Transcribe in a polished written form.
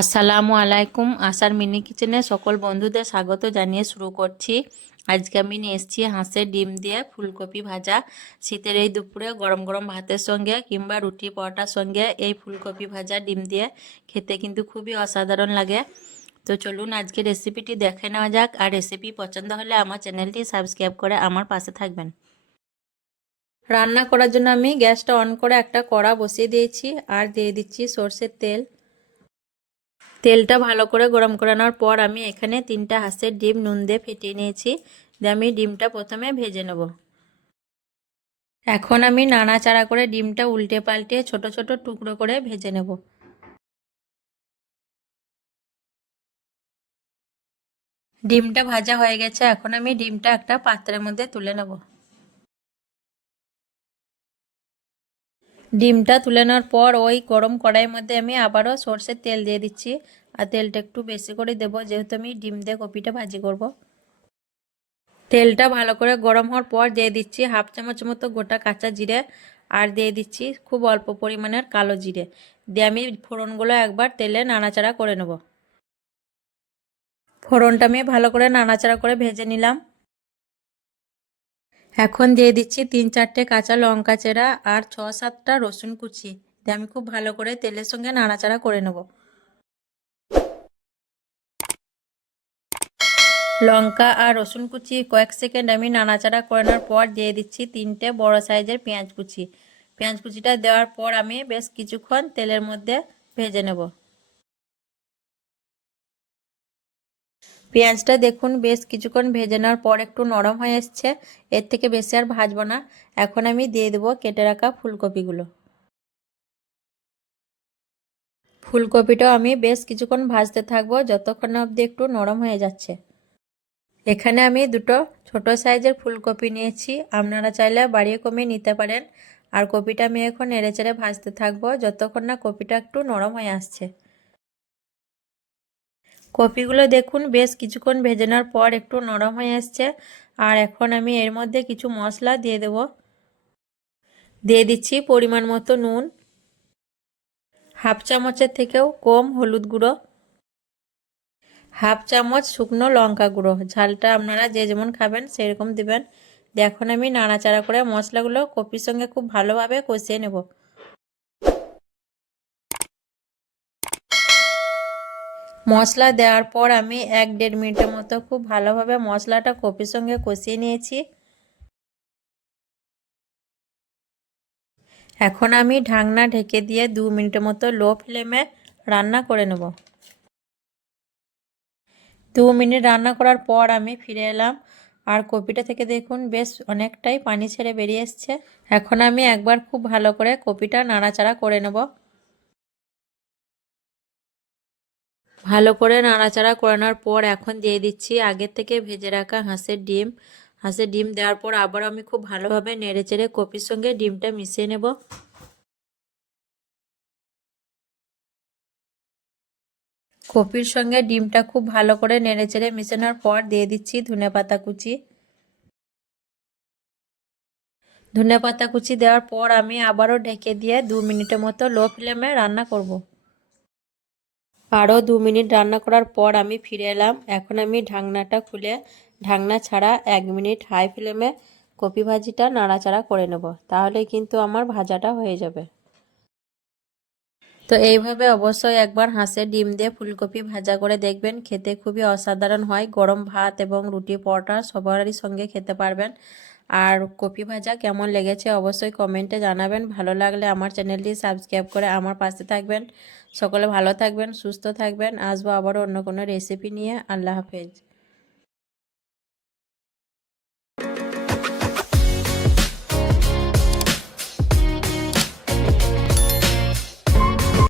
আসসালামু আলাইকুম। আশার মিনি কিচেনে সকল বন্ধুদের স্বাগত জানিয়ে শুরু করছি। আজকে আমি নিয়ে এসেছি হাঁসের ডিম দিয়ে ফুলকপি ভাজা। শীতের এই দুপুরে গরম গরম ভাতের সঙ্গে কিংবা রুটি পরোটার সঙ্গে এই ফুলকপি ভাজা ডিম দিয়ে খেতে কিন্তু খুবই অসাধারণ লাগে। তো চলুন আজকে রেসিপিটি দেখে নেওয়া যাক। আর রেসিপি পছন্দ হলে আমার চ্যানেলটি সাবস্ক্রাইব করে আমার পাশে থাকবেন। রান্না করার জন্য আমি গ্যাসটা অন করে একটা কড়া বসিয়ে দিয়েছি আর দিয়ে দিচ্ছি সর্ষের তেল। তেলটা ভালো করে গরম করানোর পর আমি এখানে 3টা হাঁসের ডিম নুন দিয়ে ফেটিয়ে নিয়েছি। দিয়ে আমি ডিমটা প্রথমে ভেজে নেব। এখন আমি নাড়াচাড়া করে ডিমটা উল্টে পাল্টে ছোট ছোট টুকরো করে ভেজে নেব। ডিমটা ভাজা হয়ে গেছে। এখন আমি ডিমটা একটা পাত্রের মধ্যে তুলে নেব। ডিমটা তুলে নেওয়ার পর ওই গরম কড়াইয়ের মধ্যে আমি আবারও সর্ষের তেল দিয়ে দিচ্ছি। আর তেলটা একটু বেশি করে দেবো, যেহেতু আমি ডিম দিয়ে কপিটা ভাজি করব। তেলটা ভালো করে গরম হওয়ার পর দিয়ে দিচ্ছি হাফ চামচ মতো গোটা কাঁচা জিরে আর দিয়ে দিচ্ছি খুব অল্প পরিমাণের কালো জিরে। দিয়ে আমি ফোড়নগুলো একবার তেলে নাড়াচাড়া করে নেব। ফোড়নটা আমি ভালো করে নাড়াচাড়া করে ভেজে নিলাম। এখন দিয়ে দিচ্ছি 3-4টে কাঁচা লঙ্কা চেরা আর 6-7টা রসুন কুচি। দিয়ে আমি খুব ভালো করে তেলের সঙ্গে নাড়াচাড়া করে নেব। লঙ্কা আর রসুন কুচি কয়েক সেকেন্ড আমি নাড়াচাড়া করে নেওয়ার পর দিয়ে দিচ্ছি 3টে বড় সাইজের পেঁয়াজ কুচি। পেঁয়াজ কুচিটা দেওয়ার পর আমি বেশ কিছুক্ষণ তেলের মধ্যে ভেজে নেব। পেঁয়াজটা দেখুন বেশ কিছুক্ষণ ভেজে নেওয়ার পর একটু নরম হয়ে এসছে। এর থেকে বেশি আর ভাজবো না। এখন আমি দিয়ে দেবো কেটে রাখা ফুলকপিগুলো। ফুলকপিটাও আমি বেশ কিছুক্ষণ ভাজতে থাকবো যতক্ষণ অবধি একটু নরম হয়ে যাচ্ছে। এখানে আমি দুটো ছোট সাইজের ফুলকপি নিয়েছি, আপনারা চাইলে বাড়িয়ে কমিয়ে নিতে পারেন। আর কপিটা আমি এখন নেড়েচেড়ে ভাজতে থাকবো যতক্ষণ না কপিটা একটু নরম হয়ে আসছে। কপিগুলো দেখুন বেশ কিছুক্ষণ ভেজে নেওয়ার পর একটু নরম হয়ে আসছে। আর এখন আমি এর মধ্যে কিছু মশলা দিয়ে দেব। দিয়ে দিচ্ছি পরিমাণ মতো নুন, হাফ চামচের থেকেও কম হলুদ গুঁড়ো, হাফ চামচ শুকনো লঙ্কা গুঁড়ো। ঝালটা আপনারা যে যেমন খাবেন সেরকম দিবেন। এখন আমি নাড়াচাড়া করে মশলাগুলো কপির সঙ্গে খুব ভালোভাবে কষিয়ে নেব। মশলা দেওয়ার পর আমি 1-1.5 মিনিটের মতো খুব ভালোভাবে মশলাটা কপির সঙ্গে কষিয়ে নিয়েছি। এখন আমি ঢাকনা ঢেকে দিয়ে 2 মিনিটের মতো লো ফ্লেমে রান্না করে নেব। 2 মিনিট রান্না করার পর আমি ফিরে এলাম। আর কপিটা থেকে দেখুন বেশ অনেকটাই পানি ছেড়ে বেরিয়ে এসছে। এখন আমি একবার খুব ভালো করে কপিটা নাড়াচাড়া করে নেব। ভালো করে নাড়াচাড়া করে নেওয়ার পর এখন দিয়ে দিচ্ছি আগের থেকে ভেজে রাখা হাঁসের ডিম। হাঁসের ডিম দেওয়ার পর আবার আমি খুব ভালোভাবে নেড়েচেড়ে কপির সঙ্গে ডিমটা মিশিয়ে নেব। কপির সঙ্গে ডিমটা খুব ভালো করে নেড়েচেড়ে মিশানোর পর দিয়ে দিচ্ছি ধনেপাতা কুচি। ধনেপাতা কুচি দেওয়ার পর আমি আবারও ঢেকে দিয়ে 2 মিনিটের মতো লো ফ্লেমে রান্না করব। আরও 2 মিনিট রান্না করার পর আমি ফিরে এলাম। এখন আমি ঢাকনাটা খুলে ঢাকনা ছাড়া 1 মিনিট হাই ফ্লেমে কপি ভাজিটা নাড়াচাড়া করে নেব। তাহলে কিন্তু আমার ভাজাটা হয়ে যাবে। তো এইভাবে অবশ্যই একবার হাঁসের ডিম দিয়ে ফুলকপি ভাজা করে দেখবেন, খেতে খুবই অসাধারণ হয়। গরম ভাত এবং রুটি পরোটা সবারই সঙ্গে খেতে পারবেন। আর কপি ভাজা কেমন লেগেছে অবশ্যই কমেন্টে জানাবেন। ভালো লাগলে আমার চ্যানেলটি সাবস্ক্রাইব করে আমার পাশে থাকবেন। সকলে ভালো থাকবেন, সুস্থ থাকবেন। আসবো আবারও অন্য কোনো রেসিপি নিয়ে। আল্লাহ হাফেজ।